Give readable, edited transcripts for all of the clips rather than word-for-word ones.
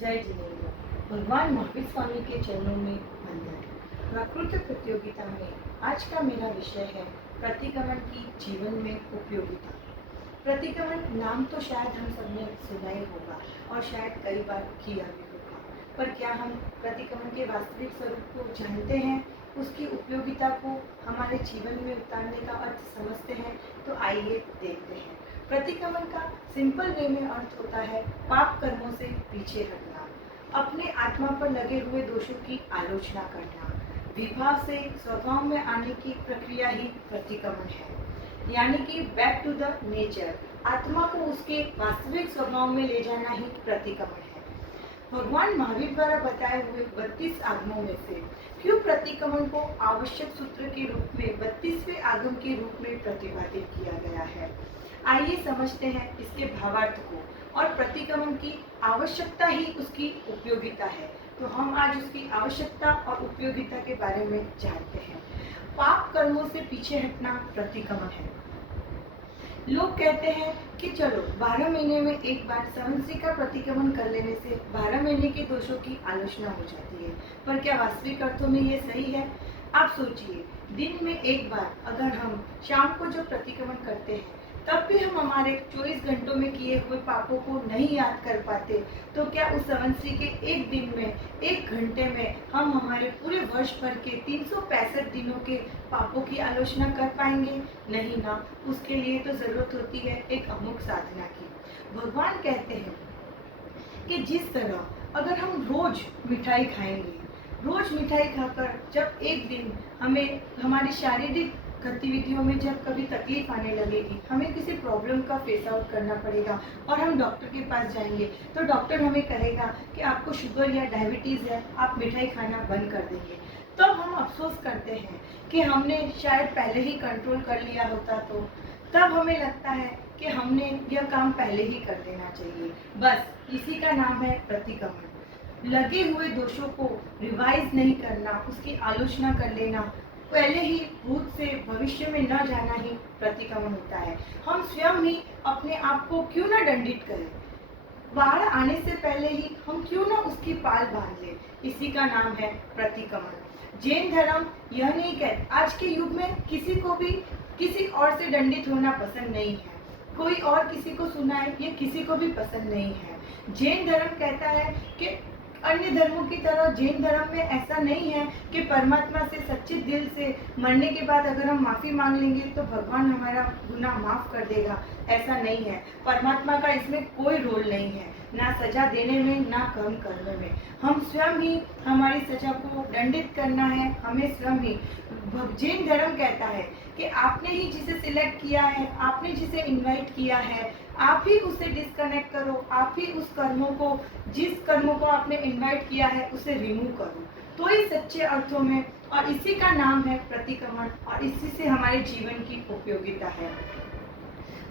जय जिनेन्द्र। भगवान महावीर स्वामी के चरणों में वंदन। प्रकृति प्रतियोगिता में आज का मेरा विषय है प्रतिक्रमण की जीवन में उपयोगिता। प्रतिक्रमण नाम तो शायद हम सबने सुना ही होगा और शायद कई बार किया भी होगा, पर क्या हम प्रतिक्रमण के वास्तविक स्वरूप को जानते हैं, उसकी उपयोगिता को हमारे जीवन में उतारने का अर्थ समझते हैं? तो आइए देखते हैं। प्रतिक्रमण का सिंपल वे में अर्थ होता है पाप कर्मों से पीछे हटना, अपने आत्मा पर लगे हुए दोषों की आलोचना करना, विभाव से स्वभाव में आने की प्रक्रिया ही प्रतिक्रमण है। यानी कि बैक टू द नेचर, आत्मा को उसके वास्तविक स्वभाव में ले जाना ही प्रतिक्रमण है। भगवान महावीर द्वारा बताए हुए 32 आगमों में से क्यों प्रतिक्रमण को आवश्यक सूत्र के रूप में 32वें आगम के रूप में प्रतिपादित किया गया है? आइए समझते हैं इसके भावार्थ को। और प्रतिक्रमण की आवश्यकता ही उसकी उपयोगिता है, तो हम आज उसकी आवश्यकता और उपयोगिता के बारे में जानते हैं। पाप कर्मों से पीछे हटना प्रतिक्रमण है। लोग कहते हैं कि चलो 12 महीने में एक बार संवत्सरी का प्रतिक्रमण कर लेने से 12 महीने के दोषों की आलोचना हो जाती है, पर क्या वास्तविक अर्थों में ये सही है? आप सोचिए, दिन में एक बार अगर हम शाम को जो प्रतिक्रमण करते हैं तब भी हम हमारे 24 घंटों में किए हुए पापों को नहीं याद कर पाते, तो क्या उस संवत्सरी के एक दिन में, एक घंटे में हम हमारे पूरे वर्ष भर के 365 दिनों के पापों की आलोचना कर पाएंगे? नहीं ना। उसके लिए तो जरूरत होती है एक अमुक साधना की। भगवान कहते हैं कि जिस तरह अगर हम रोज मिठाई खाएंगे, रोज मिठाई खाकर जब एक दिन हमें हमारी शारीरिक गतिविधियों में जब कभी तकलीफ आने लगेगी, हमें किसी प्रॉब्लम का फेस आउट करना पड़ेगा और हम डॉक्टर के पास जाएंगे, तो डॉक्टर हमें कहेगा कि आपको शुगर या डायबिटीज़ है, आप मिठाई खाना बंद कर देंगे। तब हम अफसोस करते हैं कि हमने शायद पहले ही कंट्रोल कर लिया होता, तो तब हमें लगता है कि हमने यह काम पहले ही कर देना चाहिए। बस इसी का नाम है प्रतिक्रमण। लगे हुए दोषों को रिवाइज नहीं करना, उसकी आलोचना कर लेना, पहले ही भूत से भविष्य में न जाना ही प्रतिक्रमण होता है। हम स्वयं ही अपने आप को क्यों न दंडित करें, बाहर आने से पहले ही हम क्यों न उसकी पाल बांध लें, इसी का नाम है प्रतिक्रमण। जैन धर्म यह नहीं कहता, आज के युग में किसी को भी किसी और से दंडित होना पसंद नहीं है, कोई और किसी को सुनाए ये किसी को भी पसंद नहीं है। जैन धर्म कहता है कि अन्य धर्मों की तरह जैन धर्म में ऐसा नहीं है कि परमात्मा से सच्चे दिल से मरने के बाद अगर हम माफ़ी मांग लेंगे तो भगवान हमारा गुनाह माफ़ कर देगा। ऐसा नहीं है। परमात्मा का इसमें कोई रोल नहीं है, ना सजा देने में ना कर्म करने में। हम स्वयं ही हमारी सजा को दंडित करना है, हमें स्वयं ही। जैन धर्म कहता है कि आपने ही जिसे सिलेक्ट किया है, आपने जिसे इन्वाइट किया है, आप ही उसे डिस्कनेक्ट करो, आप ही उस कर्मों को, जिस कर्मों को आपने इन्वाइट किया है उसे रिमूव करो, तो ही सच्चे अर्थों में। और इसी का नाम है प्रतिक्रमण और इसी से हमारे जीवन की उपयोगिता है।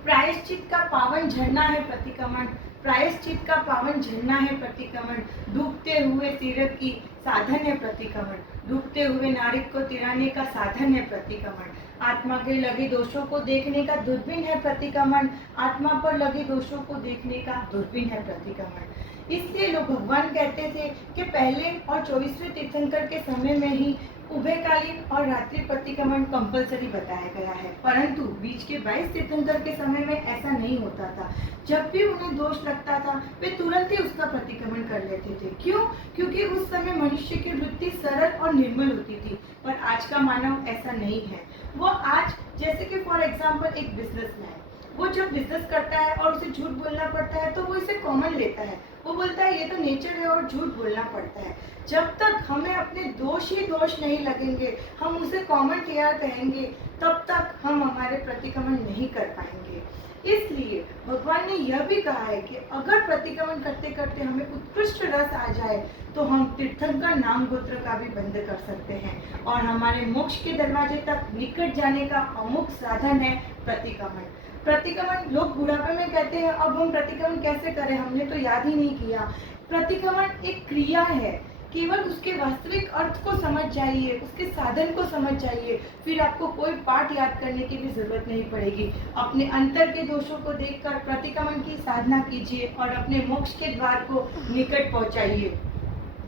प्रायश्चित का पावन झरना है प्रतिक्रमण, प्रायश्चित का पावन झरना है प्रतिक्रमण। डूबते हुए तीर्थ की साधन है प्रतिक्रमण, डूबते हुए नारिक को तिराने का साधन है प्रतिक्रमण। आत्मा के लगे दोषों को देखने का दूरबीन है प्रतिक्रमण, आत्मा पर लगे दोषों को देखने का दूरबीन है प्रतिक्रमण। इसलिए लोग भगवान कहते थे कि पहले और 24वें तीर्थंकर के समय में ही उभयकालीन और रात्रि प्रतिक्रमण कंपलसरी बताया गया है, परंतु बीच के 22 तीर्थंकर के समय में ऐसा नहीं होता था। जब भी उन्हें दोष लगता था वे तुरंत ही उसका प्रतिक्रमण कर लेते थे। क्यों? क्योंकि उस समय मनुष्य की वृत्ति सरल और निर्मल होती थी, पर आज का मानव ऐसा नहीं है। वो आज जैसे कि फॉर एग्जाम्पल एक बिजनेसमैन, वो जब बिजनेस करता है और उसे झूठ बोलना पड़ता है तो वो इसे कॉमन लेता है, वो बोलता है ये तो नेचर है और झूठ बोलना पड़ता है। जब तक हमें अपने दोष ही दोष नहीं लगेंगे, हम उसे कॉमन क्लियर कहेंगे, तब तक हम हमारे प्रतिक्रमण नहीं कर पाएंगे। इसलिए भगवान ने यह भी कहा है कि अगर प्रतिक्रमण करते करते हमें उत्कृष्ट रस आ जाए तो हम तीर्थंकर नाम गोत्र का भी बंद कर सकते हैं और हमारे मोक्ष के दरवाजे तक निकट जाने का अमुक साधन है प्रतिक्रमण। प्रतिक्रमण लोग बुढ़ापे में कहते हैं अब हम प्रतिक्रमण कैसे करें, हमने तो याद ही नहीं किया। प्रतिक्रमण एक क्रिया है, केवल उसके वास्तविक अर्थ को समझ जाइए, उसके साधन को समझ जाइए, फिर आपको कोई पाठ याद करने की भी जरूरत नहीं पड़ेगी। अपने अंतर के दोषों को देखकर प्रतिक्रमण की साधना कीजिए और अपने मोक्ष के द्वार को निकट पहुंचाइए।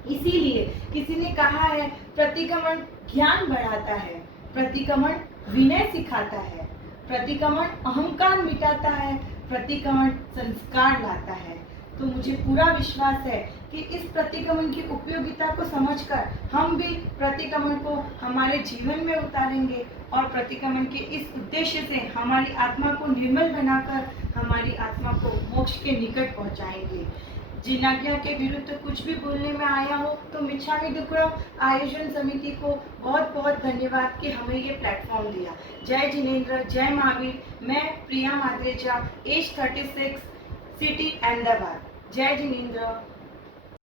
इसीलिए किसी ने कहा है, प्रतिक्रमण ज्ञान बढ़ाता है, प्रतिक्रमण विनय सिखाता है, प्रतिक्रमण अहंकार मिटाता है, प्रतिक्रमण संस्कार लाता है। तो मुझे पूरा विश्वास है कि इस प्रतिक्रमण की उपयोगिता को समझकर हम भी प्रतिक्रमण को हमारे जीवन में उतारेंगे और प्रतिक्रमण के इस उद्देश्य से हमारी आत्मा को निर्मल बनाकर हमारी आत्मा को मोक्ष के निकट पहुंचाएंगे। जिन आज्ञा के विरुद्ध कुछ भी बोलने में आया हो तो मिच्छामि दुक्कडम आयोजन समिति को बहुत बहुत धन्यवाद कि हमें ये प्लेटफॉर्म दिया। जय जिनेंद्र, जय महावीर। मैं प्रिया माद्रेजा, एज 36, सिटी अहमदाबाद। जय जिनेंद्र।